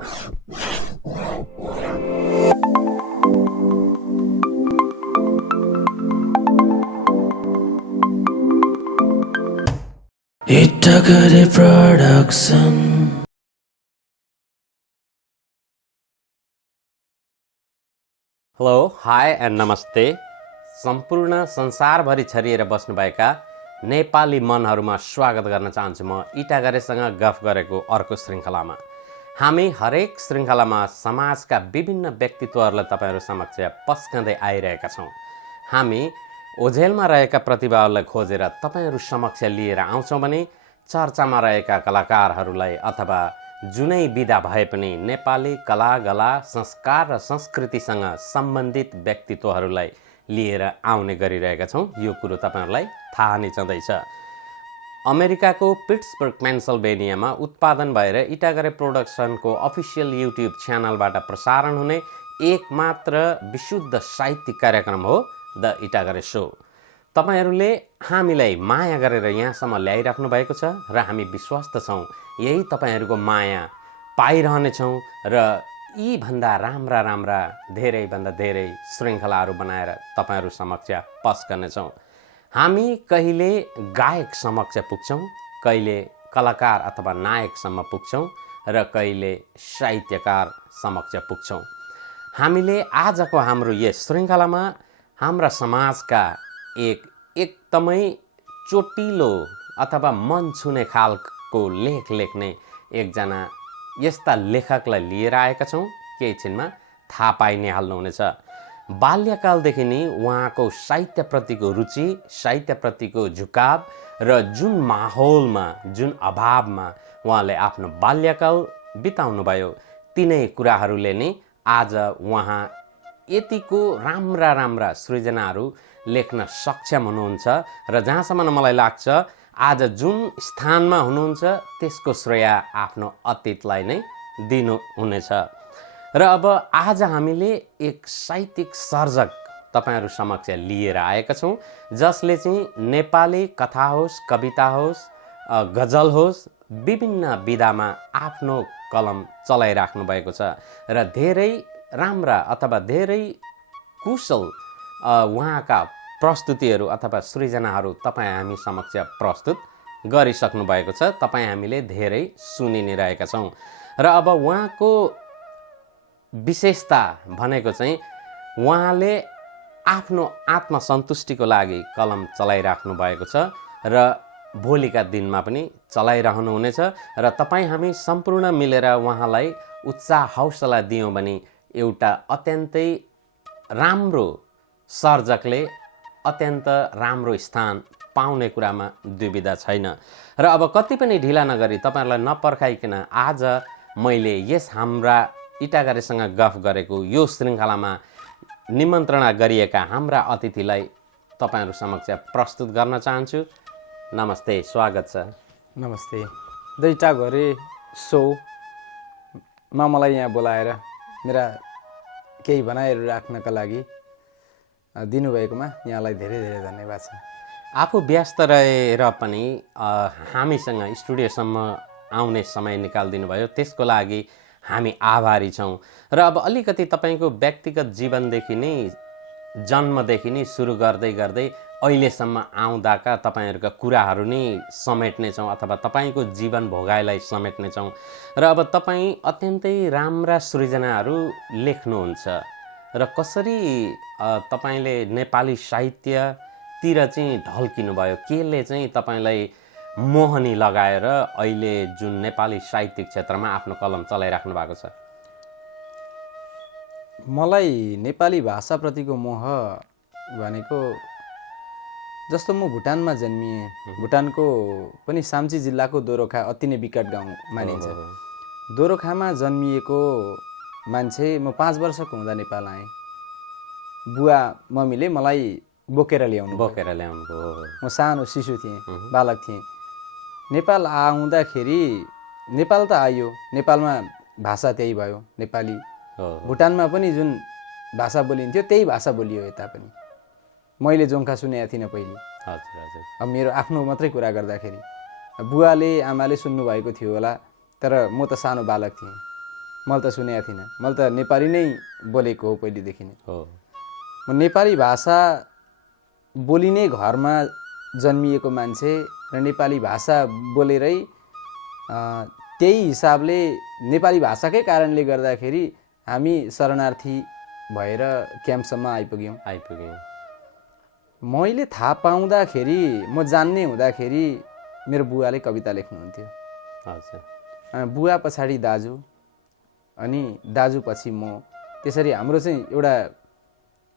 Itagari Production. Hello, high and नमस्ते। सम्पूर्ण संसारभरि छरिएर बस्नुभएका नेपाली मनहरूमा स्वागत गर्न चाहन्छु म इटागरेसँग गफ गरेको अर्को श्रृङ्खलामा। हामी हरेक श्रृङ्खलामा समाजका विभिन्न व्यक्तित्वहरूलाई तपाईँहरू समक्ष पस्कँदै आइरहेका छौँ। हामी ओझेलमा रहेका प्रतिभाहरूलाई खोजेर तपाईँहरू समक्ष लिएर आउँछौँ भने चर्चामा रहेका कलाकारहरूलाई अथवा जुनै विधा भए पनि नेपाली कला गला संस्कार र संस्कृतिसँग सम्बन्धित व्यक्तित्वहरूलाई लिएर आउने गरिरहेका छौँ। यो कुरो तपाईँहरूलाई थाहा नै छँदैछ। अमेरिकाको पिट्सबर्ग पेन्सिल्भेनियामा उत्पादन भएर इटागरे प्रोडक्सनको अफिसियल युट्युब च्यानलबाट प्रसारण हुने एकमात्र विशुद्ध साहित्यिक कार्यक्रम हो द इटागरे सो। तपाईहरूले हामीलाई माया गरेर यहाँसम्म ल्याइराख्नु भएको छ र हामी विश्वस्त छौँ यही तपाईँहरूको माया पाइरहनेछौँ र यी भन्दा राम्रा धेरैभन्दा धेरै श्रृङ्खलाहरू बनाएर तपाईँहरू समक्ष पस्कनेछौँ। हामी कहिले गायक समक्ष पुग्छौँ, कहिले कलाकार अथवा नायकसम्म पुग्छौँ र कहिले साहित्यकार समक्ष पुग्छौँ। हामीले आजको हाम्रो यस श्रृङ्खलामा हाम्रा समाजका एकदमै चोटिलो अथवा मन छुने खालको लेख लेख्ने एकजना यस्ता लेखकलाई लिएर आएका छौँ। केही छिनमा थाहा पाइ नै हाल्नुहुनेछ। बाल्यकालदेखि नै उहाँको साहित्यप्रतिको रुचि, साहित्यप्रतिको झुकाव र जुन माहौलमा, जुन अभावमा उहाँले आफ्नो बाल्यकाल बिताउनुभयो तिनै कुराहरूले नै आज उहाँ यतिको राम्रा सृजनाहरू लेख्न सक्षम हुनुहुन्छ र जहाँसम्म मलाई लाग्छ आज जुन स्थानमा हुनुहुन्छ त्यसको श्रेय आफ्नो अतीतलाई नै दिनुहुनेछ। र अब आज हामीले एक साहित्यिक सर्जक तपाईँहरू समक्ष लिएर आएका छौँ जसले चाहिँ नेपाली कथा होस्, कविता होस्, गजल होस्, विभिन्न विधामा आफ्नो कलम चलाइराख्नु भएको छ र धेरै राम्रा अथवा धेरै कुशल उहाँका प्रस्तुतिहरू अथवा सृजनाहरू तपाईँ हामी समक्ष प्रस्तुत गरिसक्नु भएको छ। तपाईँ हामीले धेरै सुनि नै रहेका छौँ र अब उहाँको विशेषता भनेको चाहिँ उहाँले आफ्नो आत्मसन्तुष्टिको लागि कलम चलाइराख्नु भएको छ र भोलिका दिनमा पनि चलाइरहनुहुनेछ र तपाईँ हामी सम्पूर्ण मिलेर उहाँलाई उत्साह हौसला दियौँ भने एउटा अत्यन्तै राम्रो सर्जकले अत्यन्त राम्रो स्थान पाउने कुरामा दुविधा छैन। र अब कति पनि ढिला नगरी तपाईँहरूलाई नपर्खाइकन आज मैले यस हाम्रा इटागरेसँग गफ गरेको यो श्रृङ्खलामा निमन्त्रणा गरिएका हाम्रा अतिथिलाई तपाईँहरू समक्ष प्रस्तुत गर्न चाहन्छु। नमस्ते, स्वागत छ। नमस्ते। द इटागरे सोमा मलाई यहाँ बोलाएर मेरा केही भनाइहरू राख्नका लागि दिनुभएकोमा यहाँलाई धेरै धन्यवाद छ। आफू व्यस्त रहेर पनि हामीसँग स्टुडियोसम्म आउने समय निकालिदिनु भयो, त्यसको लागि हामी आभारी छौँ। र अब अलिकति तपाईँको व्यक्तिगत जीवनदेखि नै, जन्मदेखि नै सुरु गर्दै अहिलेसम्म आउँदाका तपाईँहरूका कुराहरू नै समेट्नेछौँ अथवा तपाईँको जीवन भोगाइलाई समेट्नेछौँ। र अब तपाईँ अत्यन्तै राम्रा सृजनाहरू लेख्नुहुन्छ र कसरी तपाईँले नेपाली साहित्यतिर चाहिँ ढल्किनु भयो, केले चाहिँ तपाईँलाई मोहनी लगाएर अहिले जुन नेपाली साहित्यिक क्षेत्रमा आफ्नो कलम चलाइराख्नु भएको छ? मलाई नेपाली भाषाप्रतिको मोह भनेको जस्तो म भुटानमा जन्मिएँ। भुटानको पनि साम्ची जिल्लाको दोरोखा अति नै विकट गाउँ मानिन्छ। दोरोखामा जन्मिएको मान्छे म 5 वर्षको हुँदा नेपाल आएँ। बुवा मम्मीले मलाई बोकेर ल्याउनु म सानो शिशु थिएँ, बालक थिएँ। नेपाल आउँदाखेरि नेपाल त आयो, नेपालमा भाषा त्यही भयो नेपाली। भुटानमा पनि जुन भाषा बोलिन्थ्यो त्यही भाषा बोलियो यता पनि। मैले जोङ्खा सुनेको थिइनँ पहिले। अब मेरो आफ्नो मात्रै कुरा गर्दाखेरि बुवाले आमाले सुन्नुभएको थियो होला, तर म त सानो बालक थिएँ। मैले त सुनेको थिइनँ। मैले त नेपाली नै बोलेको हो पहिलेदेखि नै। हो म नेपाली भाषा बोलिने घरमा जन्मिएको मान्छे र नेपाली भाषा बोलेरै त्यही हिसाबले नेपाली भाषाकै कारणले गर्दाखेरि हामी शरणार्थी भएर क्याम्पसम्म आइपुग्यौँ। मैले थाहा पाउँदाखेरि, म जान्ने हुँदाखेरि मेरो बुवाले कविता लेख्नुहुन्थ्यो। हजुर बुवा पछाडि दाजु अनि दाजु पछि म, त्यसरी हाम्रो चाहिँ एउटा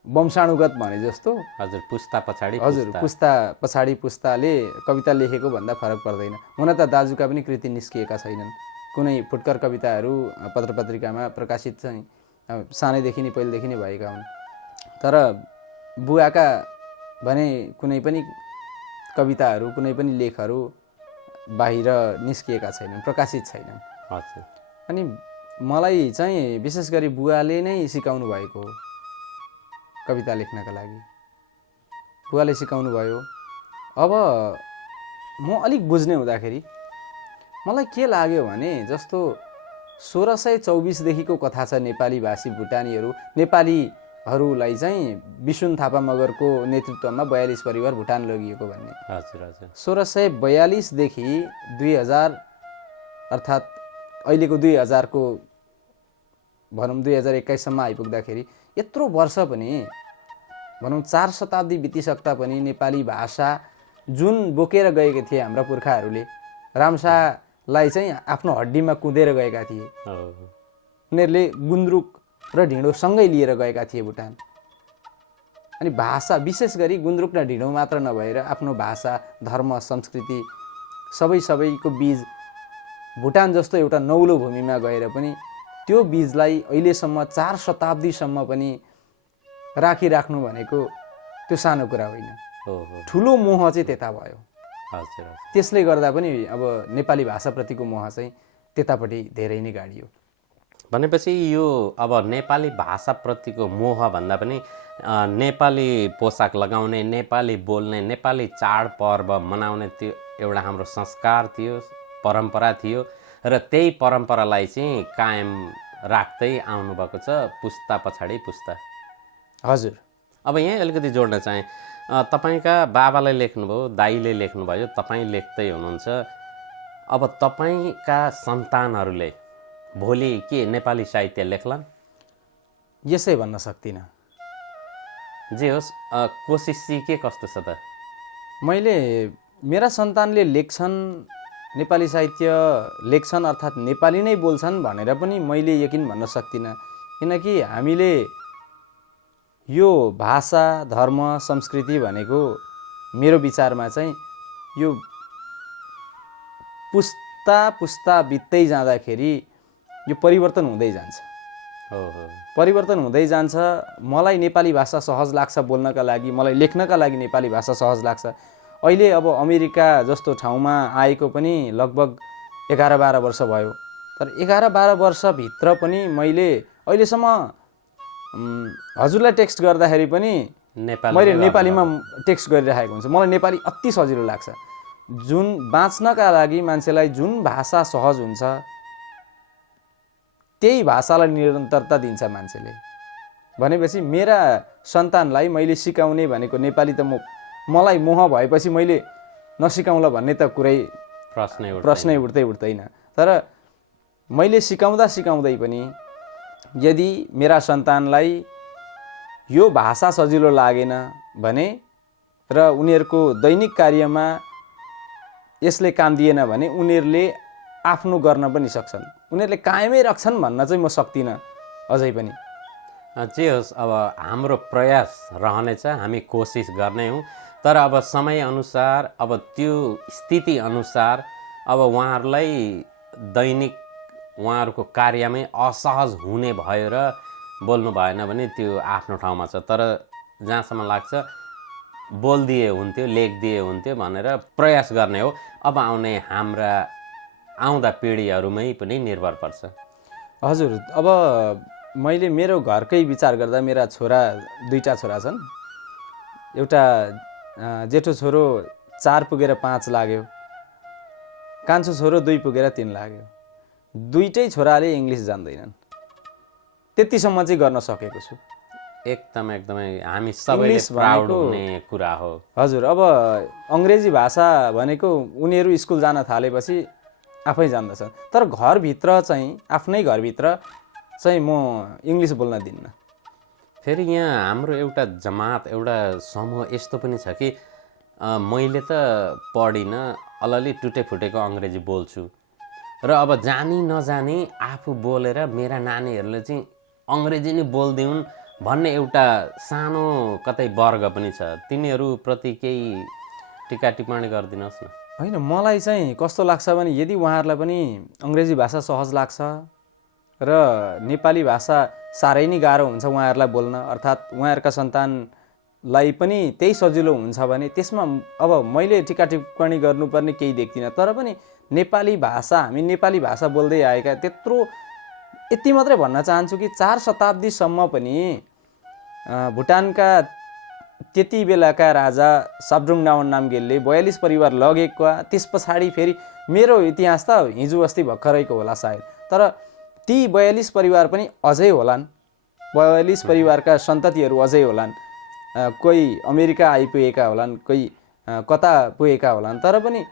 वंशाणुगत भने जस्तो। हजुर पुस्ता पछाडि हजुर पुस्ता पछाडि पुस्ताले कविता लेखेको भन्दा फरक पर्दैन। हुन त दाजुका पनि कृति निस्किएका छैनन्, कुनै फुटकर कविताहरू पत्र पत्रिकामा प्रकाशित चाहिँ सानैदेखि नै पहिलेदेखि नै भएका हुन्। तर बुवाका भने कुनै पनि कविताहरू, कुनै पनि लेखहरू बाहिर निस्किएका छैनन्, प्रकाशित छैनन्। हजुर अनि मलाई चाहिँ विशेष गरी बुवाले नै सिकाउनु भएको हो कविता लेख्नका लागि। बुवाले सिकाउनु भयो। अब म अलिक बुझ्ने हुँदाखेरि मलाई के लाग्यो भने, जस्तो 1624देखिको कथा छ नेपाली भाषी भुटानीहरू, नेपालीहरूलाई चाहिँ विसुन थापा मगरको नेतृत्वमा 42 परिवार भुटान लगिएको भन्ने। हजुर हजुर 1642 देखि 2000 अर्थात् अहिलेको 2000 को भनौँ 2021सम्म आइपुग्दाखेरि यत्रो वर्ष पनि, भनौँ 4 शताब्दी बितिसक्दा पनि नेपाली भाषा जुन बोकेर गएका थिए हाम्रा पुर्खाहरूले, रामशालाई चाहिँ आफ्नो हड्डीमा कुदेर गएका थिए। उनीहरूले गुन्द्रुक र ढिँडो सँगै लिएर गएका थिए भुटान। अनि भाषा, विशेष गरी गुन्द्रुक र ढिँडो मात्र नभएर आफ्नो भाषा, धर्म, संस्कृति सबैको बीज भुटान जस्तो एउटा नौलो भूमिमा गएर पनि त्यो बीजलाई अहिलेसम्म 4 शताब्दीसम्म पनि राखिराख्नु भनेको त्यो सानो कुरा होइन। ठुलो मोह चाहिँ त्यता भयो। हजुर त्यसले गर्दा पनि अब नेपाली भाषाप्रतिको मोह चाहिँ त्यतापट्टि धेरै नै गाडियो। भनेपछि यो अब नेपाली भाषाप्रतिको मोह भन्दा पनि नेपाली पोसाक लगाउने, नेपाली बोल्ने, नेपाली चाडपर्व मनाउने त्यो एउटा हाम्रो संस्कार थियो, परम्परा थियो र त्यही परम्परालाई चाहिँ कायम राख्दै आउनुभएको छ पुस्ता पछाडि पुस्ता। हजुर अब यहीँ अलिकति जोड्न चाहेँ, तपाईँका बाबाले लेख्नुभयो, दाइले लेख्नुभयो, तपाईँ लेख्दै हुनुहुन्छ। अब तपाईँका सन्तानहरूले भोलि के नेपाली साहित्य लेख्लान्? यसै भन्न सक्दिनँ। जे होस्, कोसिस चाहिँ के कस्तो छ त? मेरा सन्तानले लेख्छन्, नेपाली साहित्य लेख्छन् अर्थात् नेपाली नै बोल्छन् भनेर पनि मैले यकिन भन्न सक्दिनँ। किनकि हामीले यो भाषा, धर्म, संस्कृति भनेको मेरो विचारमा चाहिँ यो पुस्ता बित्दै जाँदाखेरि यो परिवर्तन हुँदै जान्छ। परिवर्तन हुँदै जान्छ। मलाई नेपाली भाषा सहज लाग्छ बोल्नका लागि, मलाई लेख्नका लागि नेपाली भाषा सहज लाग्छ। अहिले अब अमेरिका जस्तो ठाउँमा आएको पनि लगभग 11-12 वर्ष भयो। तर 11-12 वर्षभित्र पनि मैले अहिलेसम्म हजुरलाई टेक्स्ट गर्दाखेरि पनि मैले नेपालीमा टेक्स्ट गरिरहेको हुन्छ। मलाई नेपाली अति सजिलो लाग्छ। जुन बाँच्नका लागि मान्छेलाई जुन भाषा सहज हुन्छ त्यही भाषालाई निरन्तरता दिन्छ मान्छेले। भनेपछि मेरा सन्तानलाई मैले सिकाउने भनेको नेपाली त मलाई मोह भएपछि मैले नसिकाउँला भन्ने त कुरै प्रश्नै उठ्दैन। तर मैले सिकाउँदै पनि यदि मेरा सन्तानलाई यो भाषा सजिलो लागेन भने र उनीहरूको दैनिक कार्यमा यसले काम दिएन भने उनीहरूले आफ्नो गर्न पनि सक्छन्। उनीहरूले कायमै राख्छन् भन्न चाहिँ म सक्दिनँ अझै पनि। जे होस्, अब हाम्रो प्रयास रहनेछ, हामी कोसिस गर्ने हौँ। तर अब समयअनुसार, अब त्यो स्थितिअनुसार अब उहाँहरूलाई दैनिक उहाँहरूको कार्यमै असहज हुने भयो र बोल्नु भएन भने त्यो आफ्नो ठाउँमा छ। तर जहाँसम्म लाग्छ बोलिदिए हुन्थ्यो, लेखिदिए हुन्थ्यो भनेर प्रयास गर्ने हो। अब हाम्रा आउँदा पिँढीहरूमै पनि निर्भर पर्छ। हजुर, अब मैले मेरो घरकै विचार गर्दा मेरा दुईटा छोरा छन्। एउटा जेठो छोरो 4 पुगेर 5 लाग्यो, कान्छो छोरो 2 पुगेर 3 लाग्यो। दुईटै छोराले इङ्ग्लिस जान्दैनन्, त्यतिसम्म चाहिँ गर्न सकेको छु। एकदमै हामी सबैले प्राउड हुने कुरा हो। हजुर, अब अङ्ग्रेजी भाषा भनेको उनीहरू स्कुल जान थालेपछि आफै जान्दछन्, तर घरभित्र चाहिँ आफ्नै घरभित्र चाहिँ म इङ्ग्लिस बोल्न दिन्न। फेरि यहाँ हाम्रो एउटा जमात एउटा समूह यस्तो पनि छ कि मैले त पढिनँ, अलि टुटेफुटेको अङ्ग्रेजी बोल्छु र अब जानी नजानी आफू बोलेर मेरा नानीहरूले चाहिँ अङ्ग्रेजी नै बोल्दिउन् भन्ने एउटा सानो कतै वर्ग पनि छ। तिनीहरूप्रति केही टिका टिप्पणी गरिदिनुहोस् न। होइन, मलाई चाहिँ कस्तो लाग्छ भने यदि उहाँहरूलाई पनि अङ्ग्रेजी भाषा सहज लाग्छ र नेपाली भाषा साह्रै नै गाह्रो हुन्छ उहाँहरूलाई बोल्न, अर्थात् उहाँहरूका सन्तानलाई पनि त्यही सजिलो हुन्छ भने त्यसमा अब मैले टिका टिप्पणी गर्नुपर्ने केही देख्दिनँ। तर पनि नेपाली भाषा, हामी नेपाली भाषा बोल्दै आएका, त्यत्रो यति मात्रै भन्न चाहन्छु कि 4 शताब्दीसम्म पनि भुटानका त्यति बेलाका राजा साब्द्रुङ नावान नामगेलले 42 परिवार लगेका, त्यस पछाडि फेरि मेरो इतिहास त हिजो अस्ति भर्खरैको होला सायद, तर ती 42 परिवार पनि अझै होलान्, 42 परिवारका सन्ततिहरू अझै होलान्, कोही अमेरिका आइपुगेका होलान्, कोही कता पुगेका होलान्, तर पनि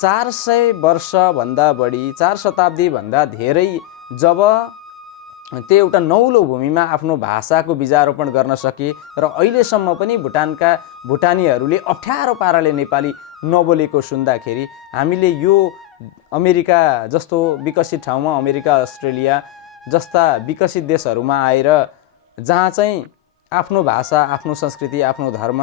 400 वर्षभन्दा बढी, 4 शताब्दीभन्दा धेरै जब त्यो एउटा नौलो भूमिमा आफ्नो भाषाको बीजारोपण गर्न सके र अहिलेसम्म पनि भुटानीहरूले अप्ठ्यारो पाराले नेपाली नबोलेको सुन्दाखेरि हामीले यो अमेरिका जस्तो विकसित ठाउँमा, अमेरिका अस्ट्रेलिया जस्ता विकसित देशहरूमा आएर जहाँ चाहिँ आफ्नो भाषा, आफ्नो संस्कृति, आफ्नो धर्म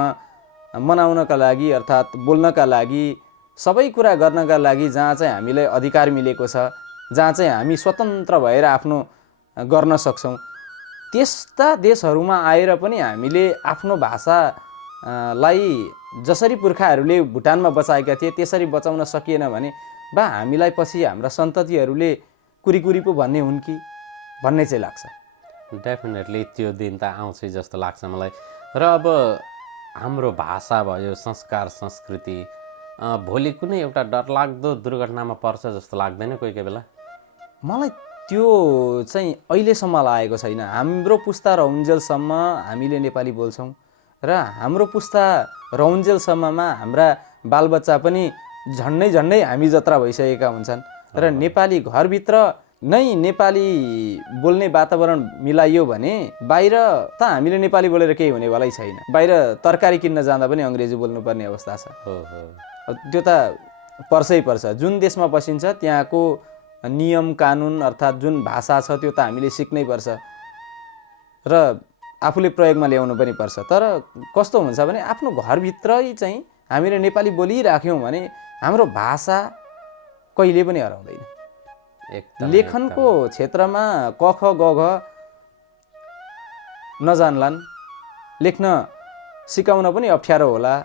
मनाउनका लागि अर्थात् बोल्नका लागि, सबै कुरा गर्नका लागि जहाँ चाहिँ हामीलाई अधिकार मिलेको छ, जहाँ चाहिँ हामी स्वतन्त्र भएर आफ्नो गर्न सक्छौँ, त्यस्ता देशहरूमा आएर पनि हामीले आफ्नो भाषालाई जसरी पुर्खाहरूले भुटानमा बचाएका थिए त्यसरी बचाउन सकिएन भने बा हामीलाई पछि हाम्रा सन्ततिहरूले कुरी पो भन्ने हुन् कि भन्ने चाहिँ लाग्छ। डेफिनेटली त्यो दिन त आउँछ जस्तो लाग्छ मलाई। र अब हाम्रो भाषा भयो, संस्कार संस्कृति भोलि कुनै एउटा डरलाग्दो दुर्घटनामा पर्छ जस्तो लाग्दैन कोही कोही बेला? मलाई त्यो चाहिँ अहिलेसम्म लागेको छैन। हाम्रो पुस्ता रहउन्जेलसम्म हामीले नेपाली बोल्छौँ र हाम्रो पुस्ता रहउन्जेलसम्ममा हाम्रा बालबच्चा पनि झन्डै हामी जत्रा भइसकेका हुन्छन् र नेपाली घरभित्र नै नेपाली बोल्ने वातावरण मिलाइयो भने बाहिर त हामीले नेपाली बोलेर केही हुनेवालै छैन। बाहिर तरकारी किन्न जाँदा पनि अङ्ग्रेजी बोल्नुपर्ने अवस्था छ। त्यो त पर्छ। जुन देशमा बसिन्छ त्यहाँको नियम कानुन अर्थात् जुन भाषा छ त्यो त हामीले सिक्नै पर्छ र आफूले प्रयोगमा ल्याउनु पनि पर्छ। तर कस्तो हुन्छ भने आफ्नो घरभित्रै चाहिँ हामीले नेपाली बोलिराख्यौँ भने हाम्रो भाषा कहिले पनि हराउँदैन। लेखनको क्षेत्रमा क ख ग घ नजान्लान्, लेख्न सिकाउन पनि अप्ठ्यारो होला,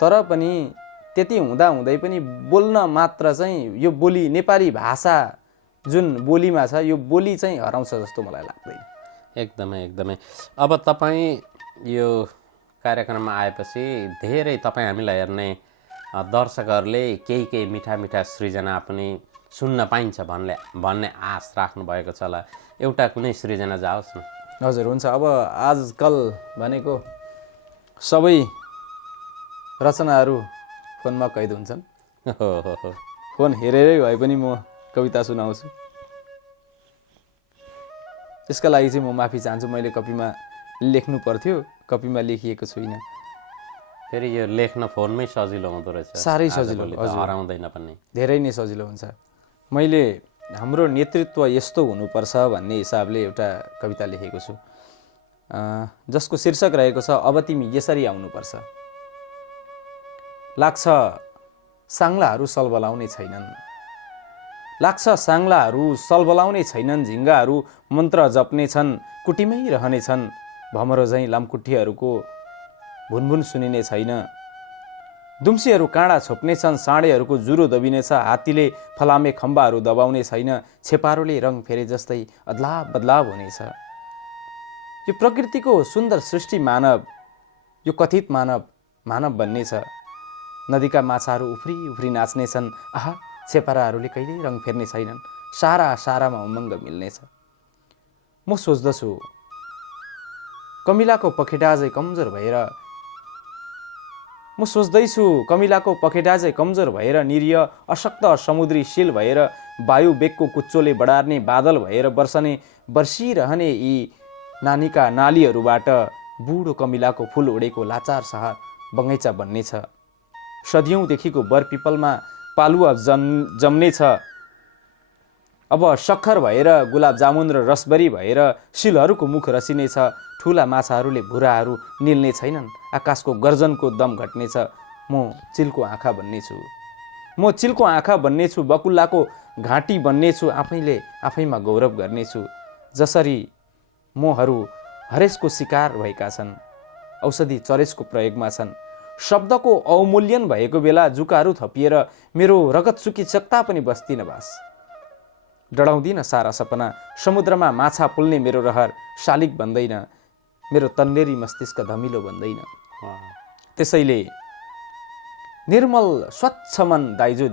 तर पनि त्यति हुँदै पनि बोल्न मात्र चाहिँ यो बोली, नेपाली भाषा जुन बोलीमा छ यो बोली चाहिँ हराउँछ जस्तो मलाई लाग्दैन। एकदमै। अब तपाईँ यो कार्यक्रममा आएपछि धेरै तपाईँ हामीलाई हेर्ने दर्शकहरूले केही मिठा सृजना पनि सुन्न पाइन्छ भन्ने आश राख्नु भएको छ होला। एउटा कुनै सृजना जाओस् न। हजुर, हुन्छ। अब आजकल भनेको सबै रचनाहरू फोनमा कैद हुन्छन्। फोन हेरेरै भए पनि म कविता सुनाउँछु। त्यसका लागि चाहिँ म माफी चाहन्छु। मैले कपीमा लेख्नु पर्थ्यो, कपीमा लेखिएको छुइनँ। फेरि यो लेख्न फोनमै सजिलो हुँदो रहेछ, साह्रै सजिलो, हराउँदैन पनि, धेरै नै सजिलो हुन्छ। मैले हाम्रो नेतृत्व यस्तो हुनुपर्छ भन्ने हिसाबले एउटा कविता लेखेको छु जसको शीर्षक रहेको छ अब तिमी यसरी आउनुपर्छ। लाग्छ साङ्लाहरू सलबलाउने छैनन्, झिङ्गाहरू मन्त्र जप्ने छन्, कुटीमै रहनेछन्, भमरो झैँ लामखुट्टेहरूको भुनभुन सुनिने छैन। दुम्सीहरू काँडा छोप्ने छन्, साँडेहरूको जुरो दबिनेछ, हात्तीले फलामे खम्बाहरू दबाउने छैन, छेपारोले रङ फेरे जस्तै अदलाब बदलाव हुनेछ। यो प्रकृतिको सुन्दर सृष्टि मानव, यो कथित मानव बन्ने छ। नदीका माछाहरू उफ्री नाच्ने छन्, आहा छेपाराहरूले कहिल्यै रङ फेर्ने छैनन्। सारामा उमङ्ग मिल्नेछ। म सोच्दछु कमिलाको पखेटा अझै कमजोर भएर निरीह अशक्त समुद्री शिल भएर वायु बेगको कुच्चोले बढार्ने बादल भएर बर्सिरहने यी नानीका नालीहरूबाट बुढो कमिलाको फुल उडेको लाचार सहर बगैँचा बन्नेछ। सदियौँदेखिको बरपिपलमा पालुवा जम्नेछ। अब सक्खर भएर गुलाब जामुन र रसबरी भएर शिलहरूको मुख रसिनेछ। ठुला माछाहरूले भुराहरू निल्ने छैनन्। आकाशको गर्जनको दम घट्नेछ। म चिलको आँखा बन्नेछु। बकुल्लाको घाँटी बन्नेछु। आफैमा गौरव गर्नेछु। जसरी मोहरू हरेसको शिकार भएका छन्, औषधि चरेसको प्रयोगमा छन्। शब्दको अवमूल्यन भएको बेला जुकाहरू थपिएर मेरो रगत सुकिसक्दा पनि बस्दिन बास। डढाउँदिन सारा सपना। समुद्रमा माछा पुल्ने मेरो रहर शालिग बन्दैन। मेरो तन्नेरी मस्तिष्क धमिलो बन्दैन। त्यसैले निर्मल स्वच्छ मन दाइजो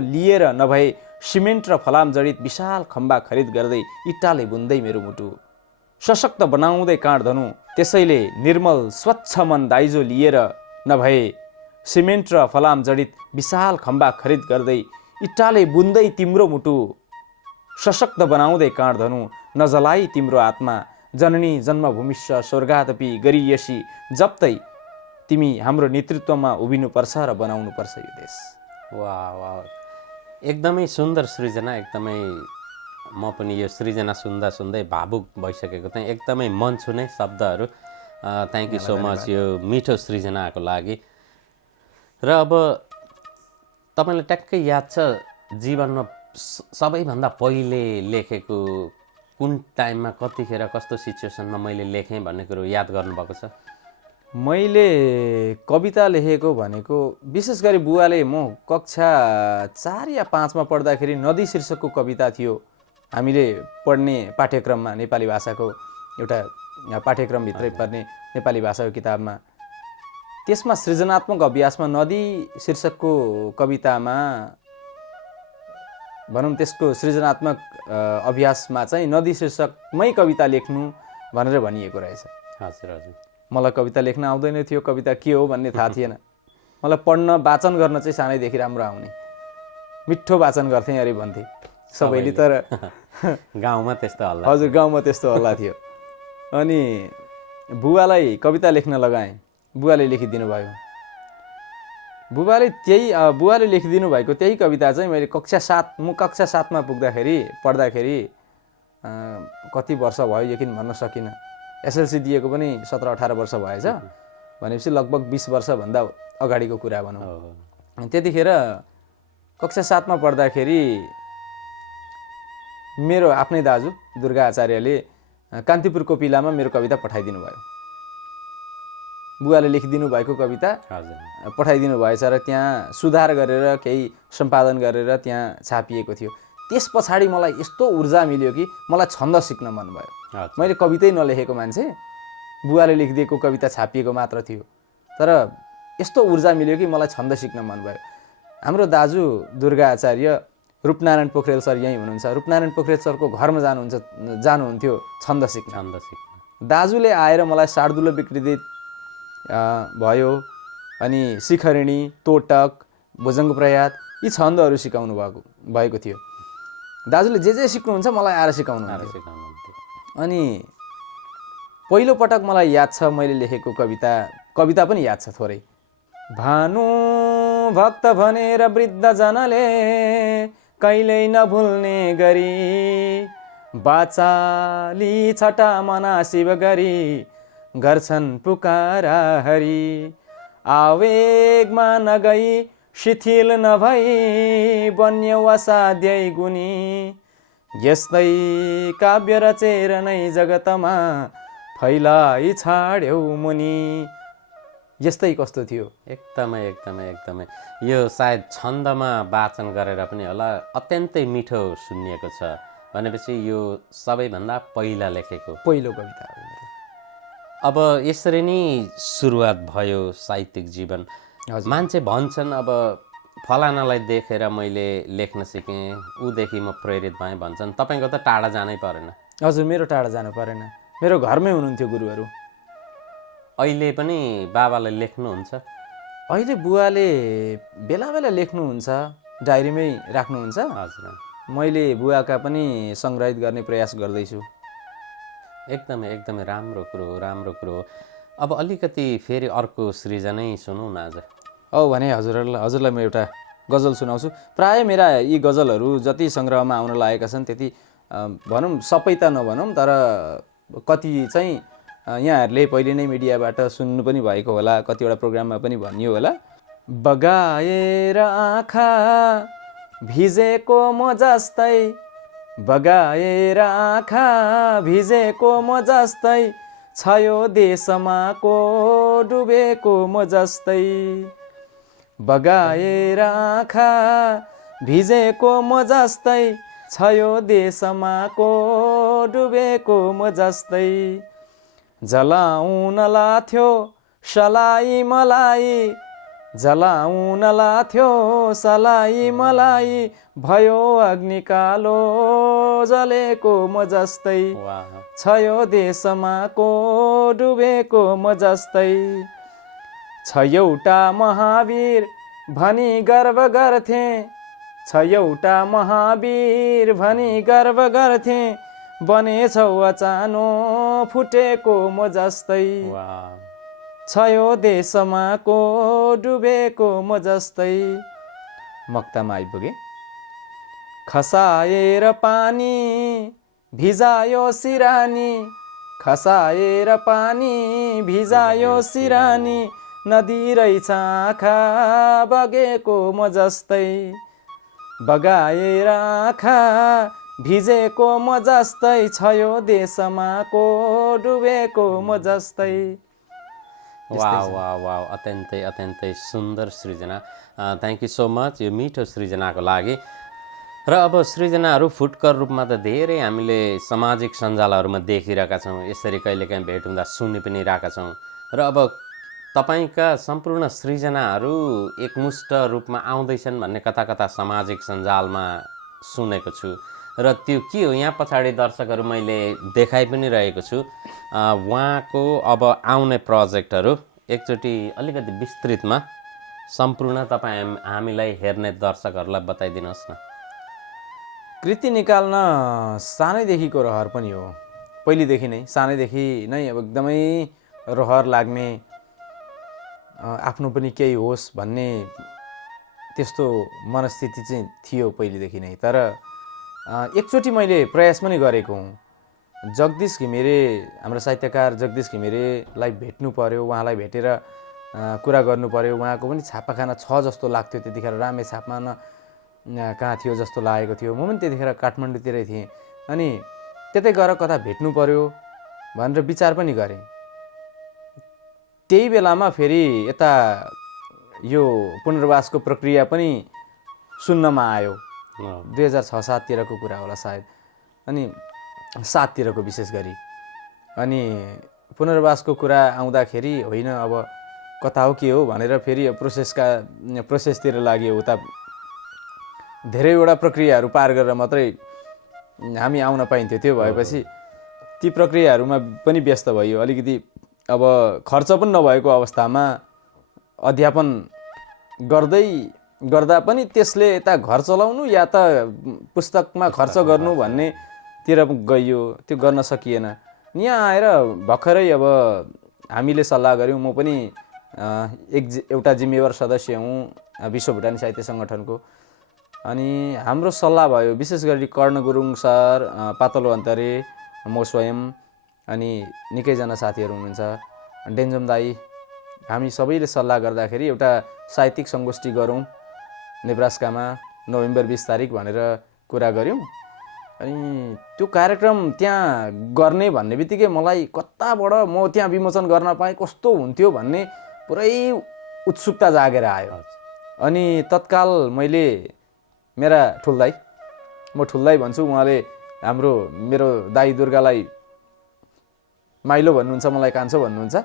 लिएर नभए सिमेन्ट र फलाम जडित विशाल खम्बा खरिद गर्दै इट्टाले बुन्दै मेरो मुटु सशक्त बनाउँदै काँड धनु। त्यसैले निर्मल स्वच्छ मन दाइजो लिएर नभए सिमेन्ट र फलाम जडित विशाल खम्बा खरिद गर्दै इट्टाले बुन्दै तिम्रो मुटु सशक्त बनाउँदै काँड धनु। नजलाई तिम्रो आत्मा जननी जन्मभूमिश्च स्वर्गादपि गरियसी जप्तै तिमी हाम्रो नेतृत्वमा उभिनुपर्छ र बनाउनुपर्छ यो देश। वाह, एकदमै सुन्दर सृजना। एकदमै म पनि यो सृजना सुन्दै भावुक भइसकेको थिएँ। एकदमै मन छुने शब्दहरू। थ्याङ्क यू सो मच यो मिठो सृजनाको लागि। र अब तपाईँलाई ट्याक्कै याद छ जीवनमा सबैभन्दा पहिले लेखेको कुन टाइममा, कतिखेर, कस्तो सिचुएसनमा मैले लेखेँ भन्ने कुरो याद गर्नुभएको छ? मैले कविता लेखेको भनेको विशेष गरी बुवाले म कक्षा 4 या 5 मा पढ्दाखेरि नदी शीर्षकको कविता थियो हामीले पढ्ने पाठ्यक्रममा। नेपाली भाषाको एउटा पाठ्यक्रमभित्रै पर्ने नेपाली भाषाको किताबमा। त्यसमा सृजनात्मक अभ्यासमा नदी शीर्षकको कवितामा भनौँ त्यसको सृजनात्मक अभ्यासमा चाहिँ नदी शीर्षकमै कविता लेख्नु भनेर भनिएको रहेछ। हजुर। मलाई कविता लेख्न आउँदैन थियो। कविता के हो भन्ने थाहा थिएन। मलाई पढ्न वाचन गर्न चाहिँ सानैदेखि राम्रो आउने। मिठो वाचन गर्थेँ अरे भन्थे सबैले। तर गाउँमा त्यस्तो हल्ला। हजुर, गाउँमा त्यस्तो हल्ला थियो। अनि बुवालाई कविता लेख्न लगाएँ। बुवाले लेखिदिनु भयो। बुवाले लेखिदिनु भएको त्यही कविता चाहिँ मैले कक्षा 7 मा पढ्दाखेरि कति वर्ष भयो यकिन भन्न सकिनँ। एसएलसी दिएको पनि 17-18 वर्ष भएछ भनेपछि लगभग 20 वर्षभन्दा अगाडिको कुरा भनौँ। त्यतिखेर कक्षा 7 मा पढ्दाखेरि मेरो आफ्नै दाजु दुर्गा आचार्यले कान्तिपुर कोपिलामा मेरो कविता पठाइदिनु भयो। बुवाले लेखिदिनु भएको कविता पठाइदिनु भएछ र त्यहाँ सुधार गरेर केही सम्पादन गरेर त्यहाँ छापिएको थियो। त्यस पछाडि मलाई यस्तो ऊर्जा मिल्यो कि मलाई छन्द सिक्न मन भयो। मैले कवितै नलेखेको मान्छे, बुवाले लेखिदिएको कविता छापिएको मात्र थियो, तर यस्तो ऊर्जा मिल्यो कि मलाई छन्द सिक्न मन भयो। हाम्रो दाजु दुर्गा आचार्य रूपनारायण पोखरेल सर यहीँ हुनुहुन्छ। रूपनारायण पोखरेल सरको घरमा जानुहुन्थ्यो छन्द सिक्न। दाजुले आएर मलाई शार्दुल विकृति भयो, अनि शिखरिणी, तोटक, भुजङ्ग प्रयात यी छन्दहरू सिकाउनु भएको थियो। दाजुले जे सिक्नुहुन्छ मलाई आएर सिकाउनुहुन्थ्यो। अनि पहिलो पटक मलाई याद छ मैले लेखेको कविता पनि याद छ थोरै। भानु भक्त भनेर वृद्धजनले कहिल्यै नभुल्ने गरी बाचाली छटा मना शिव गरी गर्छन् पुकारा हरि। आवेगमा नगई शिथिल नभई बन्यो असाध्यै गुणी यस्तै काव्य रचेर नै जगतमा फैलाई छाड्यौ मुनि। यस्तै कस्तो थियो। एकदमै यो सायद छन्दमा वाचन गरेर पनि होला अत्यन्तै मिठो सुनिएको छ भनेपछि यो सबैभन्दा पहिला लेखेको पहिलो कविता हो। अब यसरी नै सुरुवात भयो साहित्यिक जीवन। मान्छे भन्छन् अब फलानालाई देखेर मैले लेख्न सिकेँ, ऊदेखि म प्रेरित भएँ भन्छन्, तपाईँको त टाढा जानै परेन। हजुर, मेरो टाढा जानु परेन, मेरो घरमै हुनुहुन्थ्यो गुरुहरू। अहिले पनि बाबालाई लेख्नुहुन्छ? अहिले बुवाले बेला बेला लेख्नुहुन्छ, डायरीमै राख्नुहुन्छ। हजुर, मैले बुवाका पनि सङ्ग्रहित गर्ने प्रयास गर्दैछु। एकदमै एकदमै राम्रो कुरो हो, राम्रो कुरो हो। अब अलिकति फेरि अर्को सृजनै सुनौँ न आज। भने हजुरलाई म एउटा गजल सुनाउँछु। प्राय मेरा यी गजलहरू जति सङ्ग्रहमा आउन लागेका छन् त्यति भनौँ सबै त नभनौँ, तर कति चाहिँ यहाँहरूले पहिले नै मिडियाबाट सुन्नु पनि भएको होला, कतिवटा प्रोग्राममा पनि भनियो होला। बगाएर आँखा भिजेको म जस्तै, बगाएर आँखा भिजेको म जस्तै, छ यो देशमा को डुबेको म जस्तै। बगाएर आँखा भिजेको म जस्तै, छ यो देशमा को डुबेको म जस्तै। जलाउन लाथ्यो सलाई मलाई, जलाउन लाथ्यो सलाई मलाई, भयो अग्नि कालो जलेको म जस्तै। छ यो देशमा को डुबेको म जस्तै। छ एउटा महावीर भनी गर्व गर्थे, छ एउटा महावीर भनी गर्व गर्थे, बनेछौ अचानो फुटेको म जस्तै। छ यो देशमा को डुबेको म जस्तै। मक्तामा आइपुगे। खसाएर पानी भिजायो सिरानी, खसाएर पानी भिजायो सिरानी, नदी रहेछ आँखा बगेको म जस्तै। बगाएर आँखा भिजेको म जस्तै, छ यो देशमा को डुबेको म जस्तै। वाह वाह वाह, अत्यन्तै अत्यन्तै सुन्दर सृजना। थ्याङ्क यू सो मच यो मिठो सृजनाको लागि। र अब सृजनाहरू फुटकर रूपमा त धेरै हामीले सामाजिक सञ्जालहरूमा देखिरहेका छौँ, यसरी कहिलेकाहीँ भेट हुँदा सुनि पनि रहेका छौँ। र अब तपाईँका सम्पूर्ण सृजनाहरू एकमुष्ट रूपमा आउँदैछन् भन्ने कता कता सामाजिक सञ्जालमा सुनेको छु। र त्यो के हो, यहाँ पछाडि दर्शकहरू मैले देखाइ पनि रहेको छु। उहाँको अब आउने प्रोजेक्टहरू एकचोटि अलिकति विस्तृतमा सम्पूर्ण तपाईँ हामीलाई हेर्ने दर्शकहरूलाई बताइदिनुहोस् न। कृति निकाल्न सानैदेखिको रहर पनि हो, पहिलेदेखि नै, सानैदेखि नै अब एकदमै रहर लाग्ने, आफ्नो पनि केही होस् भन्ने त्यस्तो मनस्थिति चाहिँ थियो पहिलेदेखि नै। तर एकचोटि मैले प्रयास पनि गरेको हुँ। जगदीश घिमिरे, हाम्रो साहित्यकार जगदीश घिमिरेलाई भेट्नु पर्यो, उहाँलाई भेटेर कुरा गर्नु पर्यो। उहाँको पनि छापाखाना छ जस्तो लाग्थ्यो त्यतिखेर, रामे छापमा कहाँ थियो जस्तो लागेको थियो। म पनि त्यतिखेर काठमाडौँतिरै थिएँ। अनि त्यतै गएर कता भेट्नु पर्यो भनेर विचार पनि गरेँ। त्यही बेलामा फेरि यता यो पुनर्वासको प्रक्रिया पनि सुन्नमा आयो। 2006-07तिरको कुरा होला सायद, अनि 7तिरको विशेष गरी। अनि पुनर्वासको कुरा आउँदाखेरि होइन अब कता हो के हो भनेर फेरि प्रोसेसतिर लाग्यो। उता धेरैवटा प्रक्रियाहरू पार गरेर मात्रै हामी आउन पाइन्थ्यो। त्यो भएपछि ती प्रक्रियाहरूमा पनि व्यस्त भयो। अलिकति अब खर्च पनि नभएको अवस्थामा अध्यापन गर्दा पनि त्यसले यता घर चलाउनु या त पुस्तकमा खर्च गर्नु भन्नेतिर गइयो, त्यो गर्न सकिएन। यहाँ आएर भर्खरै अब हामीले सल्लाह गऱ्यौँ, म पनि एउटा जिम्मेवार सदस्य हुँ विश्व भुटानी साहित्य सङ्गठनको। अनि हाम्रो सल्लाह भयो, विशेष गरी कर्ण गुरुङ सर, पातलो अन्तरे, म स्वयं, अनि निकैजना साथीहरू हुनुहुन्छ, डेन्जम दाई, हामी सबैले सल्लाह गर्दाखेरि एउटा साहित्यिक सङ्गोष्ठी गरौँ नेब्रास्कामा नोभेम्बर 20 तारिक भनेर कुरा गऱ्यौँ। अनि त्यो कार्यक्रम त्यहाँ गर्ने भन्ने बित्तिकै मलाई कताबाट म त्यहाँ विमोचन गर्न पाएँ, कस्तो हुन्थ्यो भन्ने पुरै उत्सुकता जागेर आयो। अनि तत्काल मैले मेरा ठुल्दाई, म ठुल्दाई भन्छु, उहाँले मेरो दाई दुर्गालाई माइलो भन्नुहुन्छ, मलाई कान्छो भन्नुहुन्छ,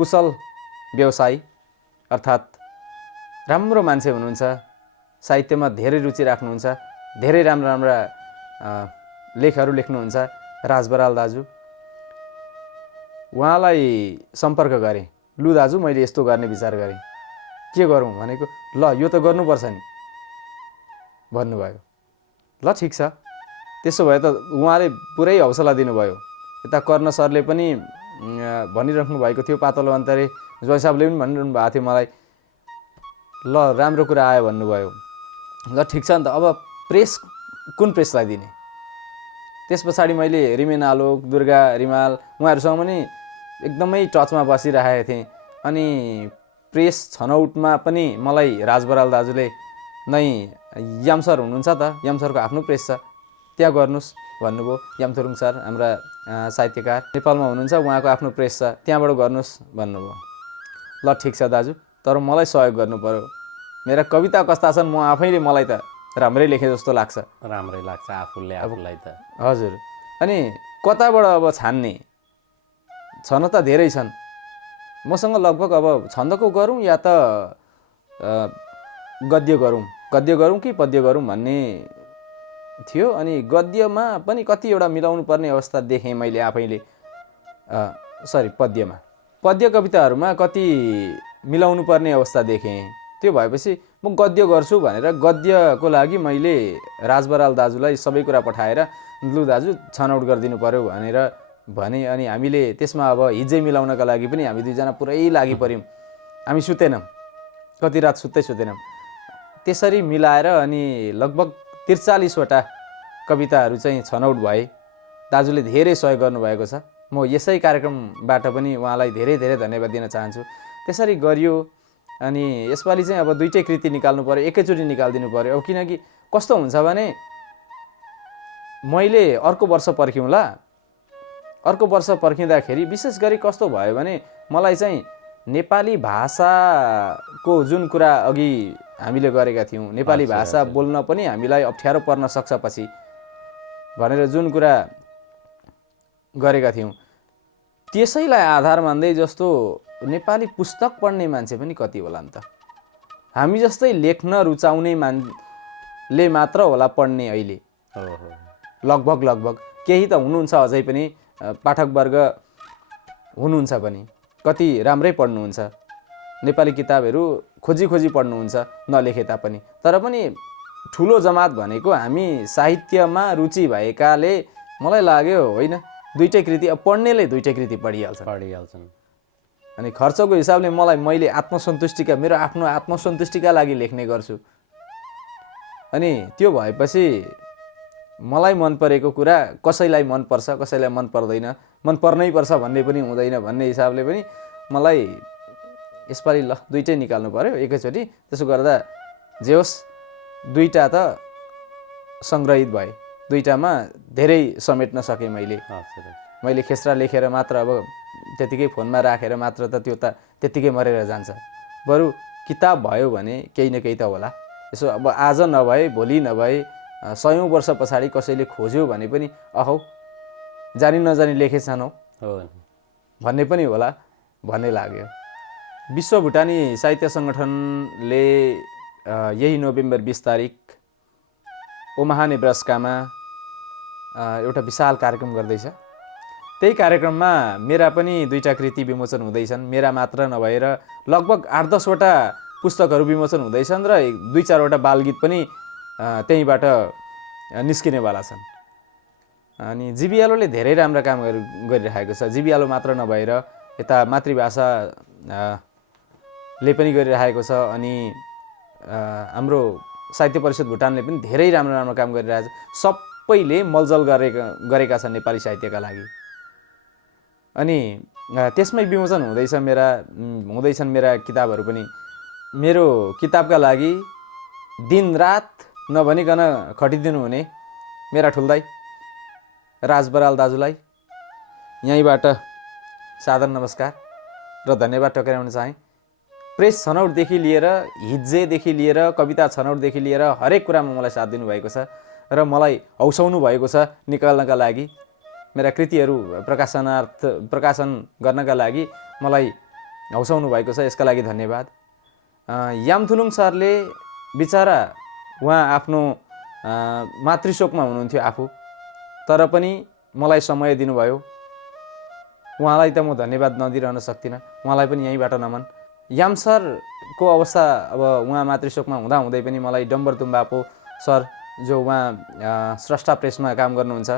कुशल व्यवसायी अर्थात् राम्रो मान्छे हुनुहुन्छ, साहित्यमा धेरै रुचि राख्नुहुन्छ, धेरै राम्रा राम्रा लेखहरू लेख्नुहुन्छ राज बराल दाजु। उहाँलाई सम्पर्क गरेँ, लु दाजु मैले यस्तो गर्ने विचार गरेँ, के गरौँ भनेको, ल यो त गर्नुपर्छ नि भन्नुभयो। ल ठिक छ, त्यसो भए त उहाँले पुरै हौसला दिनुभयो। यता कर्ण सरले पनि भनिराख्नु भएको थियो, पातलो अन्तरे ज्वाइँ साहबले पनि भनिरहनु भएको थियो मलाई, ल राम्रो कुरा आयो भन्नुभयो। ल ठिक छ नि त, अब प्रेस कुन प्रेसलाई दिने? त्यस पछाडि मैले रिमेन आलोक, दुर्गा रिमाल उहाँहरूसँग पनि एकदमै टचमा बसिरहेको थिएँ। अनि प्रेस छनौटमा पनि मलाई राज बराल दाजुले नै याम सर हुनुहुन्छ त, याम सरको आफ्नो प्रेस छ, त्यहाँ गर्नुहोस् भन्नुभयो। यामथुरुङ सर हाम्रा साहित्यकार नेपालमा हुनुहुन्छ, उहाँको आफ्नो प्रेस छ, त्यहाँबाट गर्नुहोस् भन्नुभयो। ल ठिक छ दाजु, तर मलाई सहयोग गर्नु पर्यो, मेरा कविता कस्ता छन् म आफैले मलाई त राम्रै लेखेँ जस्तो लाग्छ। राम्रै लाग्छ आफूलाई त। हजुर, अनि कताबाट अब छान्ने? छन त धेरै छन् मसँग, लगभग अब छन्दको गरौँ या त गद्य गरौँ कि पद्य गरौँ भन्ने थियो। अनि गद्यमा पनि कतिवटा मिलाउनु पर्ने अवस्था देखेँ मैले आफैले, पद्यमा, पद्य कविताहरूमा कति मिलाउनु पर्ने अवस्था देखेँ। त्यो भएपछि म गद्य गर्छु भनेर गद्यको लागि मैले राज बराल दाजुलाई सबै कुरा पठाएर लु दाजु छनौट गरिदिनु पर्यो भनेर भने। अनि हामीले त्यसमा अब हिज्जे मिलाउनका लागि पनि हामी दुईजना पुरै लागि पऱ्यौँ। हामी सुतेनौँ, कति रात सुतेनौँ। त्यसरी मिलाएर अनि लगभग 43वटा कविताहरू चाहिँ छनौट भए। दाजुले धेरै सहयोग गर्नुभएको छ, म यसै कार्यक्रमबाट पनि उहाँलाई धेरै धेरै धन्यवाद दिन चाहन्छु। त्यसरी गरियो। अनि यसपालि चाहिँ अब दुईटै कृति निकाल्नु पर्यो, एकैचोटि निकालिदिनु पर्यो। अब किनकि कस्तो हुन्छ भने मैले अर्को वर्ष पर्ख्यौँला, अर्को वर्ष पर्खिँदाखेरि विशेष गरी कस्तो भयो भने मलाई चाहिँ नेपाली भाषाको जुन कुरा अघि हामीले गरेका थियौँ, नेपाली भाषा बोल्न पनि हामीलाई अप्ठ्यारो पर्न सक्छ पछि भनेर जुन कुरा गरेका थियौँ, त्यसैलाई आधार मान्दै जस्तो नेपाली पुस्तक पढ्ने मान्छे पनि कति होला नि त? हामी जस्तै लेख्न रुचाउने मान्छेले मात्र होला पढ्ने अहिले, लगभग केही त हुनुहुन्छ अझै पनि पाठकवर्ग हुनुहुन्छ पनि, कति राम्रै पढ्नुहुन्छ, नेपाली किताबहरू खोजी पढ्नुहुन्छ नलेखे तापनि। तर पनि ठुलो जमात भनेको हामी साहित्यमा रुचि भएकाले मलाई लाग्यो होइन, दुईटै कृति, अब पढ्नेले दुईटै कृति पढिहाल्छन्। अनि खर्चको हिसाबले मैले आत्मसन्तुष्टिका, मेरो आफ्नो आत्मसन्तुष्टिका लागि लेख्ने गर्छु। अनि त्यो भएपछि मलाई मन परेको कुरा कसैलाई मनपर्छ, कसैलाई मन पर्दैन, मन पर्नै पर्छ भन्ने पनि हुँदैन भन्ने हिसाबले पनि मलाई यसपालि ल दुईटै निकाल्नु पर्यो एकैचोटि। त्यसो गर्दा जे होस् दुईटा त सङ्ग्रहित भए, दुईटामा धेरै समेट्न सकेँ मैले खेस्रा लेखेर मात्र अब त्यतिकै फोनमा राखेर मात्र त त्यो त त्यतिकै मरेर जान्छ। बरु किताब भयो भने केही न केही त होला। यसो अब आज नभए भोलि नभए 100औं वर्ष पछाडि कसैले खोज्यो भने पनि अहौ जानी नजानी लेखेछन् हो भन्ने पनि होला भन्ने लाग्यो। विश्व भुटानी साहित्य सङ्गठनले यही नोभेम्बर 20 तारिक ओमाहा नेब्रास्कामा एउटा विशाल कार्यक्रम गर्दैछ। त्यही कार्यक्रममा मेरा पनि दुईटा कृति विमोचन हुँदैछन्। मेरा मात्र नभएर लगभग 8-10 वटा पुस्तकहरू विमोचन हुँदैछन् र 2-4 वटा बालगीत पनि त्यहीँबाट निस्किनेवाला छन्। अनि जिबियालोले धेरै राम्रा कामहरू गरिरहेको छ। जिबियालो मात्र नभएर यता मातृभाषाले पनि गरिरहेको छ। अनि हाम्रो साहित्य परिषद भुटानले पनि धेरै राम्रो काम गरिरहेको छ। सबैले मलजल गरेका छन् नेपाली साहित्यका लागि। अनि त्यसमै विमोचन हुँदैछन् मेरा किताबहरू पनि। मेरो किताबका लागि दिनरात नभनिकन खटिदिनु हुने मेरा ठुल्दाई राज बराल दाजुलाई यहीँबाट सादर नमस्कार र धन्यवाद टक्राउन चाहे। प्रेस छनौटदेखि लिएर हिज्जेदेखि लिएर कविता छनौटदेखि लिएर हरेक कुरामा मलाई साथ दिनुभएको छ र मलाई हौसाउनु भएको छ निकाल्नका लागि। मेरा कृतिहरू प्रकाशन गर्नका लागि मलाई हौसाउनु भएको छ, यसका लागि धन्यवाद। यामथुलुङ सरले बिचरा उहाँ आफ्नो मातृशोकमा हुनुहुन्थ्यो आफू, तर पनि मलाई समय दिनुभयो। उहाँलाई त म धन्यवाद नदिइरहन सक्दिनँ, उहाँलाई पनि यहीँबाट नमन। याम सरको अवस्था अब उहाँ मातृशोकमा हुँदाहुँदै पनि मलाई डम्बर तुम्बापो सर जो उहाँ स्रष्टा प्रेसमा काम गर्नुहुन्छ,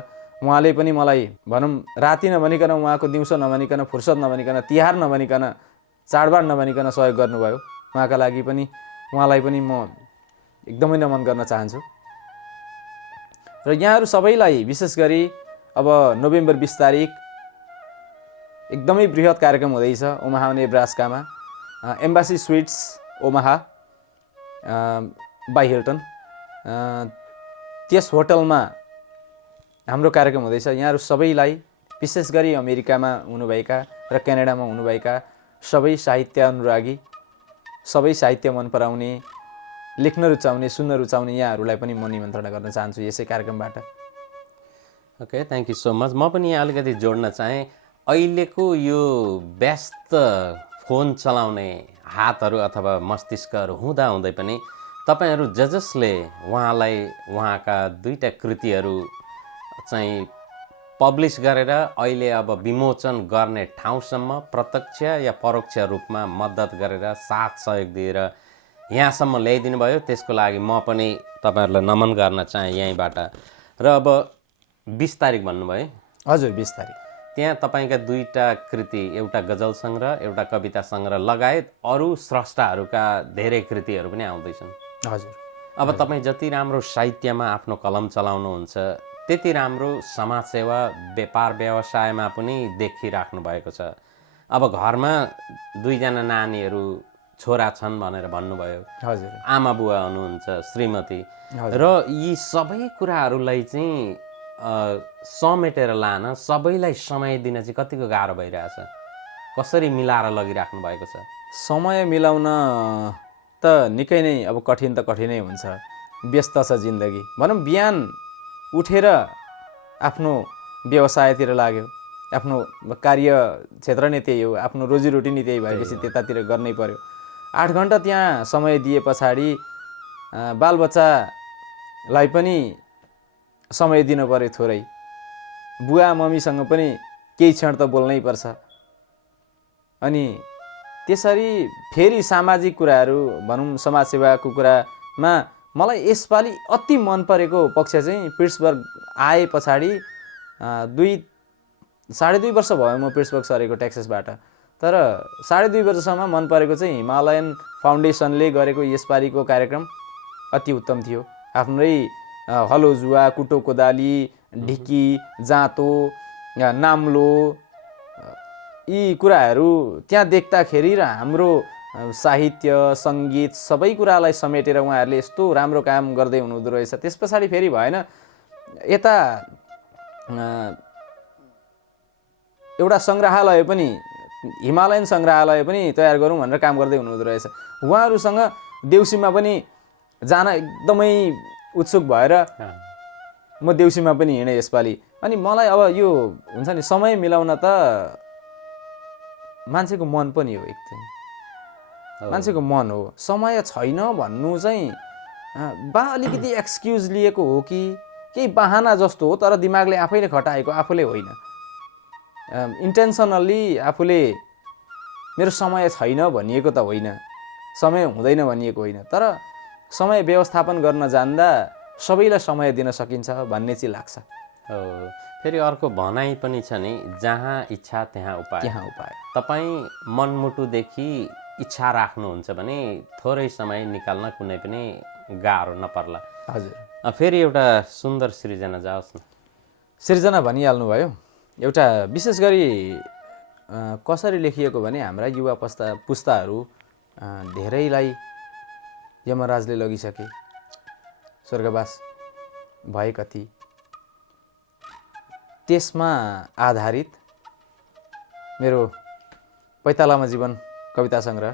उहाँले पनि मलाई भनौँ राति नभनिकन, उहाँको दिउँसो नभनिकन, फुर्सद नभनिकन, तिहार नभनिकन, चाडबाड नभनिकन सहयोग गर्नुभयो। उहाँका लागि पनि उहाँलाई पनि म एकदमै नमन गर्न चाहन्छु। र यहाँहरू सबैलाई विशेष गरी अब नोभेम्बर 20 तारिक एकदमै बृहत कार्यक्रम हुँदैछ ओमाहा नेब्रास्कामा, embassy suites Omaha by Hilton, त्यस होटलमा हाम्रो कार्यक्रम हुँदैछ। यहाँहरू सबैलाई विशेष गरी अमेरिकामा हुनुभएका र क्यानाडामा हुनुभएका सबै साहित्य अनुरागी, सबै साहित्य मन पराउने, लेख्न रुचाउने, सुन्न रुचाउने यहाँहरूलाई पनि म निमन्त्रणा गर्न चाहन्छु यसै कार्यक्रमबाट। Okay, thank you so much. म पनि यहाँ अलिकति जोड्न चाहेँ, अहिलेको यो व्यस्त फोन चलाउने हातहरू अथवा मस्तिष्कहरू हुँदाहुँदै पनि तपाईँहरू जसले उहाँलाई उहाँका दुईटा कृतिहरू चाहिँ पब्लिस गरेर अहिले अब विमोचन गर्ने ठाउँसम्म प्रत्यक्ष या परोक्ष रूपमा मद्दत गरेर साथ सहयोग दिएर यहाँसम्म ल्याइदिनु भयो, त्यसको लागि म पनि तपाईँहरूलाई नमन गर्न चाहेँ यहीँबाट। र अब 20 तारिक भन्नुभयो? हजुर, 20 तारिक। त्यहाँ तपाईँका दुईटा कृति, एउटा गजल सङ्ग्रह, एउटा कविता सङ्ग्रह लगायत अरू स्रष्टाहरूका धेरै कृतिहरू पनि आउँदैछन्। हजुर। अब तपाईँ जति राम्रो साहित्यमा आफ्नो कलम चलाउनुहुन्छ, त्यति राम्रो समाजसेवा, व्यापार व्यवसायमा पनि देखिराख्नु भएको छ। अब घरमा दुईजना नानीहरू, छोरा छन् भनेर भन्नुभयो। हजुर। आमा बुवा हुनुहुन्छ, श्रीमती, र यी सबै कुराहरूलाई चाहिँ समेटेर लान, सबैलाई समय दिन चाहिँ कतिको गाह्रो भइरहेछ? कसरी मिलाएर लगिराख्नु भएको छ? समय मिलाउन त निकै नै अब कठिन त कठिनै हुन्छ, व्यस्त छ जिन्दगी। भनौँ बिहान उठेर आफ्नो व्यवसायतिर लाग्यो, आफ्नो कार्य क्षेत्र नै त्यही हो, आफ्नो रोजीरोटी नै त्यही भएपछि त्यतातिर गर्नै पर्यो। 8 घन्टा त्यहाँ समय दिए पछाडि बालबच्चालाई पनि समय दिनु पर्यो थोरै, बुवा मम्मीसँग पनि केही क्षण त बोल्नै पर्छ। अनि त्यसरी फेरि सामाजिक कुराहरू भनौँ, समाजसेवाको कुरामा मलाई यसपालि अति मन परेको पक्ष चाहिँ पिट्सबर्ग आए पछाडि 2.5 वर्ष भयो म पिट्सबर्ग सरेको टेक्सासबाट, तर 2.5 वर्षसम्म मन परेको चाहिँ हिमालयन फाउन्डेसनले गरेको यसपालिको कार्यक्रम अति उत्तम थियो। आफ्नै हलो जुवा, कुटो कोदाली, ढिकी, जाँतो, नाम्लो, यी कुराहरू त्यहाँ देख्दाखेरि र हाम्रो साहित्य, सङ्गीत सबै कुरालाई समेटेर उहाँहरूले यस्तो राम्रो काम गर्दै हुनुहुँदो रहेछ। त्यस पछाडि फेरि भएन, यता एउटा सङ्ग्रहालय पनि, हिमालयन सङ्ग्रहालय पनि तयार गरौँ भनेर काम गर्दै हुनुहुँदो रहेछ। उहाँहरूसँग देउसीमा पनि जान एकदमै उत्सुक भएर म देउसीमा पनि हिँडेँ यसपालि। अनि मलाई अब यो हुन्छ नि, समय मिलाउन त मान्छेको मन पनि हो, एक चाहिँ मान्छेको मन हो। समय छैन भन्नु चाहिँ बा अलिकति एक्सक्युज लिएको हो कि केही बहाना जस्तो हो, तर दिमागले आफैले खटाएको आफूले होइन। इन्टेन्सनल्ली आफूले मेरो समय छैन भनिएको त होइन, समय हुँदैन भनिएको होइन, तर समय व्यवस्थापन गर्न जान्दा सबैलाई समय दिन सकिन्छ भन्ने चाहिँ लाग्छ। हो, फेरि अर्को भनाइ पनि छ नि, जहाँ इच्छा त्यहाँ उपाय। त्यहाँ उपाय। तपाईँ मनमुटुदेखि इच्छा राख्नुहुन्छ भने थोरै समय निकाल्न कुनै पनि गाह्रो नपर्ला। हजुर। फेरि एउटा सुन्दर सृजना जाओस् न। सृजना भनिहाल्नु भयो। एउटा विशेष गरी कसरी लेखिएको भने हाम्रा युवा पुस्ताहरू धेरैलाई यमराजले लगिसके, स्वर्गवास भए कति, त्यसमा आधारित मेरो पैतालामा जीवन कविता सङ्ग्रह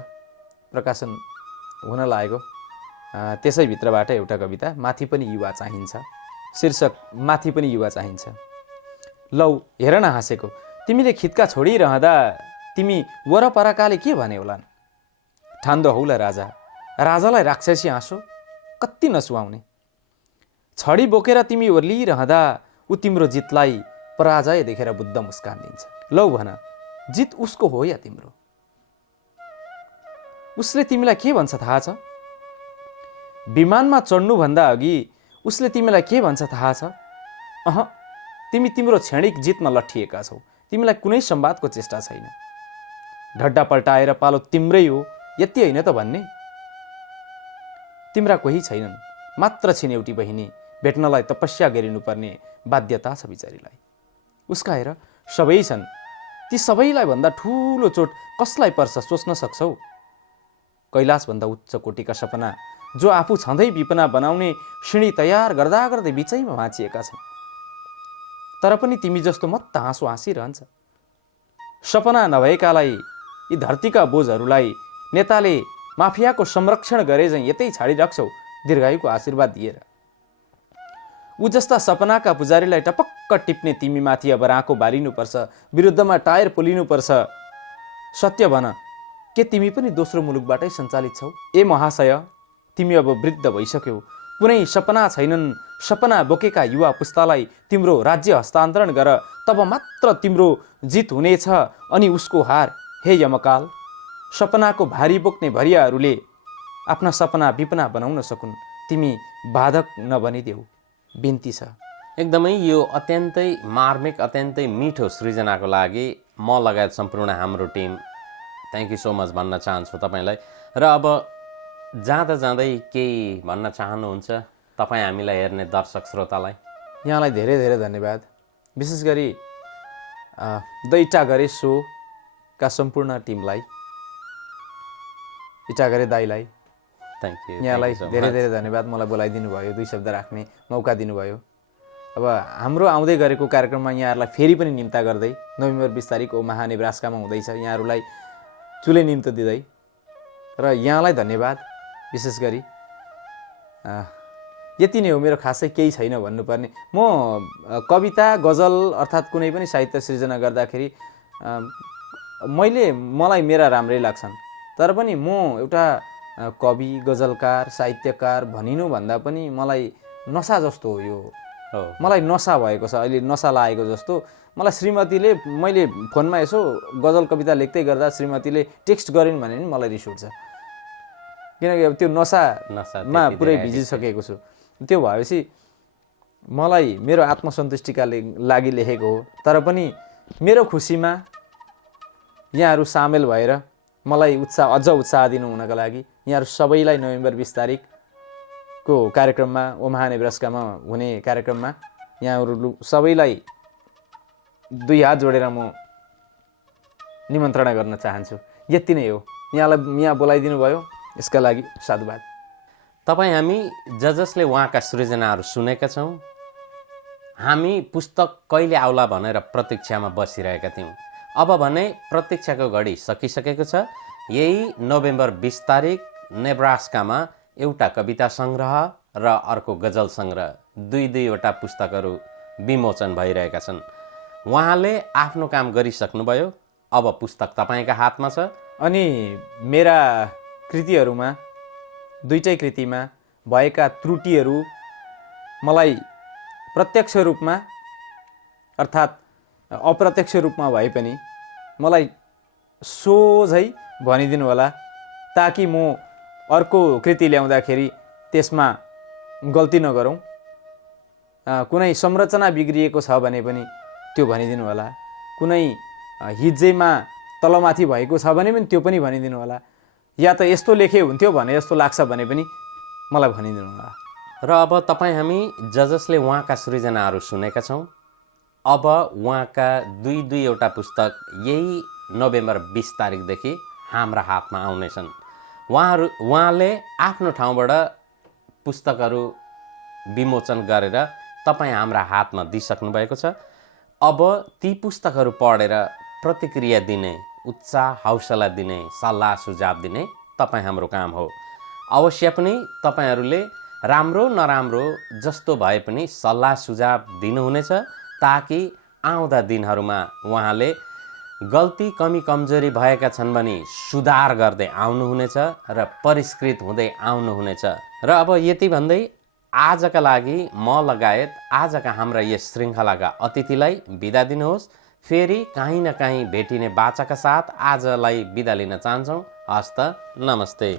प्रकाशन हुन लागेको। त्यसैभित्रबाट एउटा कविता, माथि पनि युवा चाहिन्छ, शीर्षक माथि पनि युवा चाहिन्छ। लौ हेर न हाँसेको, तिमीले खित्का छोडिरहँदा तिमी वरपरकाले के भने होलान्? ठान्दो हौला राजा, राजालाई राक्षसी हाँसो कति नसुहाउने। छडी बोकेर तिमी ओर्लिरहँदा ऊ तिम्रो जितलाई पराजय देखेर बुद्ध मुस्कान दिन्छ। लौ भन, जित उसको हो या तिम्रो? उसले तिमीलाई के भन्छ थाहा छ? विमानमा चढ्नुभन्दा अघि उसले तिमीलाई के भन्छ थाहा छ? तिमी तिम्रो क्षणिक जितमा लट्ठिएका छौ। तिमीलाई कुनै संवादको चेष्टा छैन। ढड्डा पल्टाएर पालो तिम्रै हो यति होइन त भन्ने? तिम्रा कोही छैनन्, मात्र छिन् एउटी बहिनी। भेट्नलाई तपस्या गरिनुपर्ने बाध्यता छ बिचारीलाई। उसका हेर सबै छन्, ती सबैलाई भन्दा ठुलो चोट कसलाई पर्छ सोच्न सक्छौ? कैलाशभन्दा उच्च कोटीका सपना जो आफू छँदै विपना बनाउने सिँढी तयार गर्दा गर्दै बिचैमा भाँचिएका छन्। तर पनि तिमी जस्तो मत्त हाँसो हाँसिरहन्छ। सपना नभएकालाई, यी धरतीका बोझहरूलाई नेताले माफियाको संरक्षण गरे झैँ यतै छाडिराख्छौ दीर्घायुको आशीर्वाद दिएर। ऊ जस्ता सपनाका पुजारीलाई टपक्क टिप्ने तिमीमाथि अब राँको बारिनुपर्छ, विरुद्धमा टायर पोलिनुपर्छ। सत्य भन, के तिमी पनि दोस्रो मुलुकबाटै सञ्चालित छौ? ए महाशय, तिमी अब वृद्ध भइसक्यौ। कुनै सपना छैनन्। सपना बोकेका युवा पुस्तालाई तिम्रो राज्य हस्तान्तरण गर, तब मात्र तिम्रो जित हुनेछ अनि उसको हार। हे यमकाल, सपनाको भारी बोक्ने भरियाहरूले आफ्ना सपना विपना बनाउन सकुन्, तिमी बाधक नबनिदेऊ, बिन्ती छ। एकदमै यो अत्यन्तै मार्मिक, अत्यन्तै मिठो सृजनाको लागि म लगायत सम्पूर्ण हाम्रो team thank you so much भन्न चाहन्छु तपाईँलाई। र अब जाँदा जाँदै केही भन्न चाहनुहुन्छ तपाईँ हामीलाई हेर्ने दर्शक श्रोतालाई? यहाँलाई धेरै धेरै धन्यवाद। विशेष गरी द इटाघरे सोका सम्पूर्ण टिमलाई, इटाघरे दाईलाई थ्याङ्क यू, यहाँलाई धेरै धेरै धन्यवाद। मलाई बोलाइदिनु भयो, 2 शब्द राख्ने मौका दिनुभयो। अब हाम्रो आउँदै गरेको कार्यक्रममा यहाँहरूलाई फेरि पनि निम्ता गर्दै, नोभेम्बर 20 तारिक ओमाहा नेब्रास्कामा हुँदैछ, यहाँहरूलाई चुले निम्तो दिँदै र यहाँलाई धन्यवाद। विशेष गरी यति नै हो, मेरो खासै केही छैन भन्नुपर्ने। म कविता गजल अर्थात् कुनै पनि साहित्य सृजना गर्दाखेरि मलाई मेरा राम्रै लाग्छन्। तर पनि म एउटा कवि, गजलकार, साहित्यकार भनिनुभन्दा पनि मलाई नसा जस्तो हो यो। मलाई नसा भएको छ, अहिले नसा लागेको जस्तो। मलाई श्रीमतीले, मैले फोनमा यसो गजल कविता लेख्दै गर्दा श्रीमतीले टेक्स्ट गरिन् भने नि मलाई रिस उठ्छ, किनकि अब त्यो नसामा पुरै भिजिसकेको छु। त्यो भएपछि मलाई मेरो आत्मसन्तुष्टिका लागि लेखेको हो। तर पनि मेरो खुसीमा यहाँहरू सामेल भएर मलाई अझ उत्साह दिनु हुनका लागि यहाँहरू सबैलाई नोभेम्बर 20 तारिकको कार्यक्रममा, ओमाहा नेब्रास्कामा हुने कार्यक्रममा यहाँहरू सबैलाई 2 हात जोडेर म निमन्त्रणा गर्न चाहन्छु। यति नै हो। यहाँ बोलाइदिनु भयो, यसका लागि साधुवाद। तपाईँ हामी जसले उहाँका सृजनाहरू सुनेका छौँ। हामी पुस्तक कहिले आउला भनेर प्रतीक्षामा बसिरहेका थियौँ। अब भने प्रतीक्षाको घडी सकिसकेको छ। यही नोभेम्बर 20 तारिक नेब्रास्कामा एउटा कविता सङ्ग्रह र अर्को गजल सङ्ग्रह, 2-2वटा पुस्तकहरू विमोचन भइरहेका छन्। उहाँले आफ्नो काम गरिसक्नुभयो, अब पुस्तक तपाईँका हातमा छ। अनि मेरा कृतिहरूमा, 2टै कृतिमा भएका त्रुटिहरू मलाई प्रत्यक्ष रूपमा अर्थात् अप्रत्यक्ष रूपमा भए पनि मलाई सोझै भनिदिनु होला, ताकि म अर्को कृति ल्याउँदाखेरि त्यसमा गल्ती नगरौँ। कुनै संरचना बिग्रिएको छ भने पनि त्यो भनिदिनु होला। कुनै हिज्जेमा तलमाथि भएको छ भने पनि त्यो पनि भनिदिनु होला। या त यस्तो लेखे हुन्थ्यो भने जस्तो लाग्छ भने पनि मलाई भनिदिनु होला। र अब तपाईँ हामी जसले उहाँका सृजनाहरू सुनेका छौँ। अब उहाँका 2-2वटा पुस्तक यही नोभेम्बर 20 तारिकदेखि हाम्रा हातमा आउनेछन्। उहाँले आफ्नो ठाउँबाट पुस्तकहरू विमोचन गरेर तपाईँ हाम्रा हातमा दिइसक्नु भएको छ। अब ती पुस्तकहरू पढेर प्रतिक्रिया दिने, उत्साह हौसला दिने, सल्लाह सुझाव दिने तपाईँ हाम्रो काम हो। अवश्य पनि तपाईँहरूले राम्रो नराम्रो जस्तो भए पनि सल्लाह सुझाव दिनुहुनेछ, ताकि आउँदा दिनहरूमा उहाँले गल्ती कमी कमजोरी भएका छन् भने सुधार गर्दै आउनुहुनेछ र परिष्कृत हुँदै आउनुहुनेछ। र अब यति भन्दै आजका लागि म लगायत आजका हाम्रा यस श्रृङ्खलाका अतिथिलाई बिदा दिनुहोस्। फेरि काहीँ न काहीँ भेटिने बाचाका साथ आजलाई बिदा लिन चाहन्छौँ। हस्त नमस्ते।